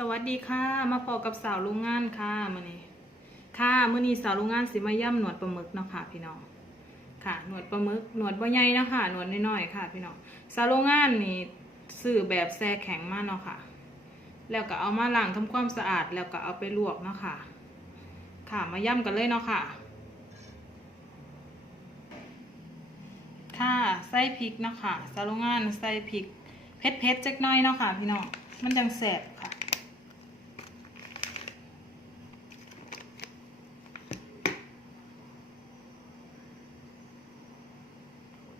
สวัสดีค่ะ มาพบกับสาวโรงงานค่ะมื้อนี้ค่ะมื้อนี้สาวโรงงานสิมาย่ำหนวดปลาหมึกเนาะค่ะพี่น้องค่ะ หนวดปลาหมึกหนวดบ่ใหญ่เนาะค่ะหนวดน้อยๆค่ะ พี่น้องสาวโรงงานนี่ซื้อแบบแซ่แข็งมากเนาะค่ะ แล้วก็เอามาล้างทำความสะอาดแล้วก็เอาไปลวกเนาะค่ะ ค่ะมาย่ำกันเลยเนาะค่ะ ค่ะใส่พริกเนาะค่ะสาวโรงงานใส่พริกเผ็ดเผ็ดๆจักหน้อยเนาะค่ะ พี่น้องมันจังแสบค่ะ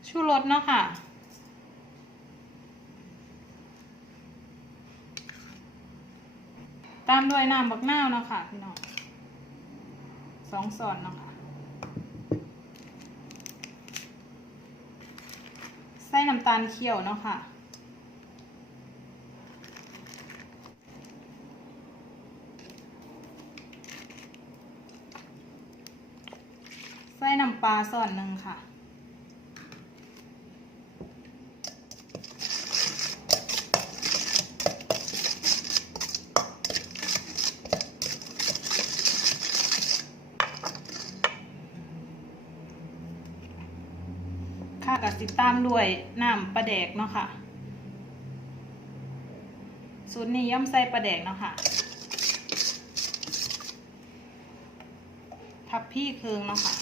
ชูรสเนาะค่ะ ตามด้วยน้ำบักนาวเนาะค่ะพี่น้องสองส่วนเนาะค่ะ ใส่น้ำตาลเคี่ยวเนาะค่ะใส่น้ำปลาส่วนหนึ่งค่ะ ค่ะกับติดตามด้วยน้ำปลาแดกเนาะค่ะสูตรนี้ย่อมใส่ปลาแดกเนาะค่ะทับพี่เคืองเนาะค่ะ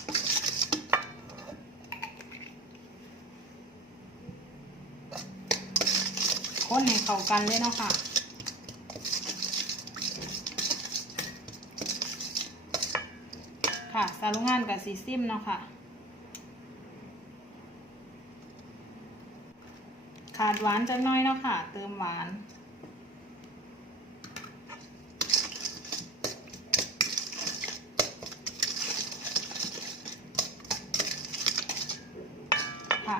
คนให้เข้ากันเลยเนาะค่ะ ค่ะ สารุงานกับสีซิมเนาะค่ะ ขาดหวานจักหน้อยเนาะค่ะ เติมหวาน ค่ะ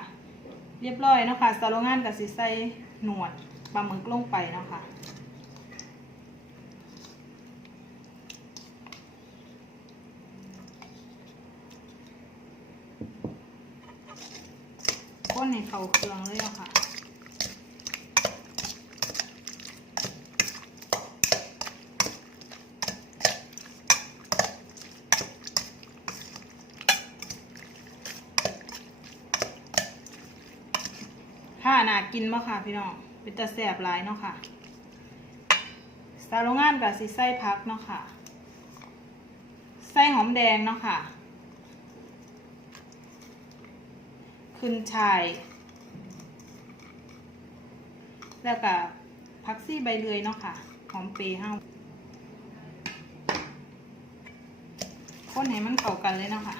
เรียบร้อยเนาะค่ะสโลงานกับสีใส่หนวดปลาหมึกลงไปเนาะค่ะก้นให้เขาเครื่องเลยเนาะค่ะ ค่ะน่ากินมาค่ะ พี่น้องเป็นตะแสบหลายเนาะค่ะสาโรงงานกับสิไส้พักเนาะค่ะ ไส้หอมแดงเนาะค่ะ ขึ้นชาย แล้วก็พักซี่ใบเลือยเนาะค่ะ หอมเปรย์ห้าคนให้มันเข้ากันเลยเนาะค่ะ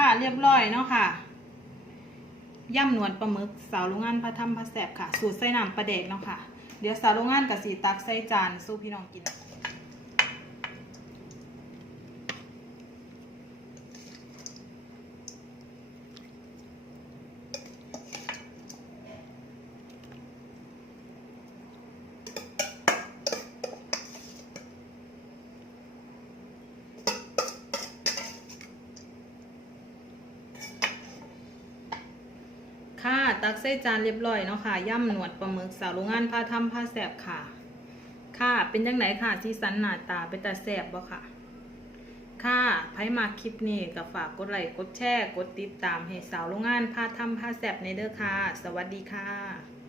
ค่ะ เรียบร้อยเนาะค่ะย่ำหนวดปลาหมึกสาวโรงงานพระทำพระแสบค่ะ สูตรไส้น้ำปลาเด็กเนาะค่ะ เดี๋ยวสาวโรงงานกับสีตักไส้จานสู้พี่น้องกิน ค่ะ ตักใส่จานเรียบร้อยเนาะค่ะ ย่ำหนวดปลาหมึกสาวโรงงานผ้าทำผ้าแสบค่ะ ค่ะ เป็นยังไงค่ะที่สันหน้าตาเป็นตาแสบบ่ค่ะ ค่ะไพ่มาคลิปนี้ก็ฝากกดไลค์กดแชร์ กดติดตามให้สาวโรงงานผ้าทำผ้าแสบในเด้อค่ะ สวัสดีค่ะ